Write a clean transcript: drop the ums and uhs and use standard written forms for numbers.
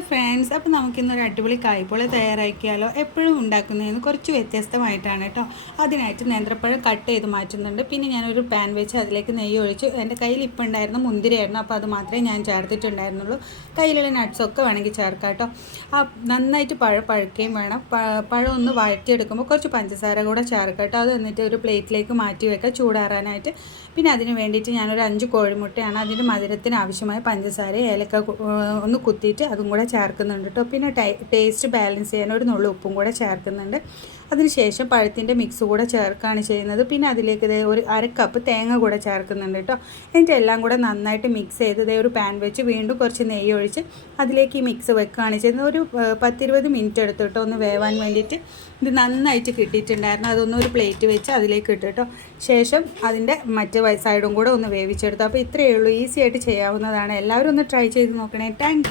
Hello friends, അപ്പോൾ നമുക്കിന്നൊരു അടിപൊളി കായ്പോള തയ്യാറാക്കിയാലോ. എപ്പോഴും ഉണ്ടാക്കുന്നതിന് കുറച്ച് വ്യത്യസ്തമായിട്ടാണ് കേട്ടോ. അതിനായിട്ട് നേന്ത്രപ്പഴം കട്ട് ചെയ്ത് മാറ്റുന്നുണ്ട്. പിന്നെ ഞാനൊരു പാൻ വെച്ച് അതിലേക്ക് നെയ്യ് ഒഴിച്ച്, എൻ്റെ കയ്യിൽ ഇപ്പം ഉണ്ടായിരുന്ന മുന്തിരിയായിരുന്നു, അപ്പോൾ അത് മാത്രമേ ഞാൻ ചേർത്തിട്ടുണ്ടായിരുന്നുള്ളൂ. കയ്യിലുള്ള നട്ട്സൊക്കെ വേണമെങ്കിൽ ചേർക്കാം കേട്ടോ. നന്നായിട്ട് പഴുക്കുകയും വേണം. പഴം ഒന്ന് വഴറ്റിയെടുക്കുമ്പോൾ കുറച്ച് പഞ്ചസാര കൂടെ ചേർക്കാം കേട്ടോ. അത് എന്നിട്ട് ഒരു പ്ലേറ്റിലേക്ക് മാറ്റി വെക്കാം ചൂടാറാനായിട്ട്. പിന്നെ അതിന് വേണ്ടിയിട്ട് ഞാനൊരു 5 കോഴിമുട്ടയാണ്, അതിൻ്റെ മധുരത്തിന് ആവശ്യമായ പഞ്ചസാര ഏലക്ക ഒന്ന് കുത്തിയിട്ട് അതും കൂടെ ചേർക്കുന്നുണ്ട് കേട്ടോ. പിന്നെ ടേസ്റ്റ് ബാലൻസ് ചെയ്യാൻ ഒരു നുള്ളു ഉപ്പും കൂടെ ചേർക്കുന്നുണ്ട്. അതിനുശേഷം പഴത്തിൻ്റെ മിക്സ് കൂടെ ചേർക്കുകയാണ് ചെയ്യുന്നത്. പിന്നെ അതിലേക്ക് ഒരു 1/2 കപ്പ് തേങ്ങ കൂടെ ചേർക്കുന്നുണ്ട് കേട്ടോ. എന്നിട്ട് എല്ലാം കൂടെ നന്നായിട്ട് മിക്സ് ചെയ്ത് ഒരു പാൻ വെച്ച് വീണ്ടും കുറച്ച് നെയ്യ് ഒഴിച്ച് അതിലേക്ക് ഈ മിക്സ് വെക്കുകയാണ് ചെയ്യുന്നത്. ഒരു 10-20 മിനിറ്റ് എടുത്തു കേട്ടോ ഒന്ന് വേവാൻ വേണ്ടിയിട്ട്. ഇത് നന്നായിട്ട് കിട്ടിയിട്ടുണ്ടായിരുന്നു. അതൊന്നും ഒരു പ്ലേറ്റ് വെച്ച് അതിലേക്ക് ഇട്ടു കേട്ടോ. ശേഷം അതിൻ്റെ മറ്റേ സൈഡും കൂടെ ഒന്ന് വേവിച്ചെടുത്തു. അപ്പോൾ ഇത്രയേ ഉള്ളൂ, ഈസി ആയിട്ട് ചെയ്യാവുന്നതാണ്. എല്ലാവരും ഒന്ന് ട്രൈ ചെയ്ത് നോക്കണേ. താങ്ക്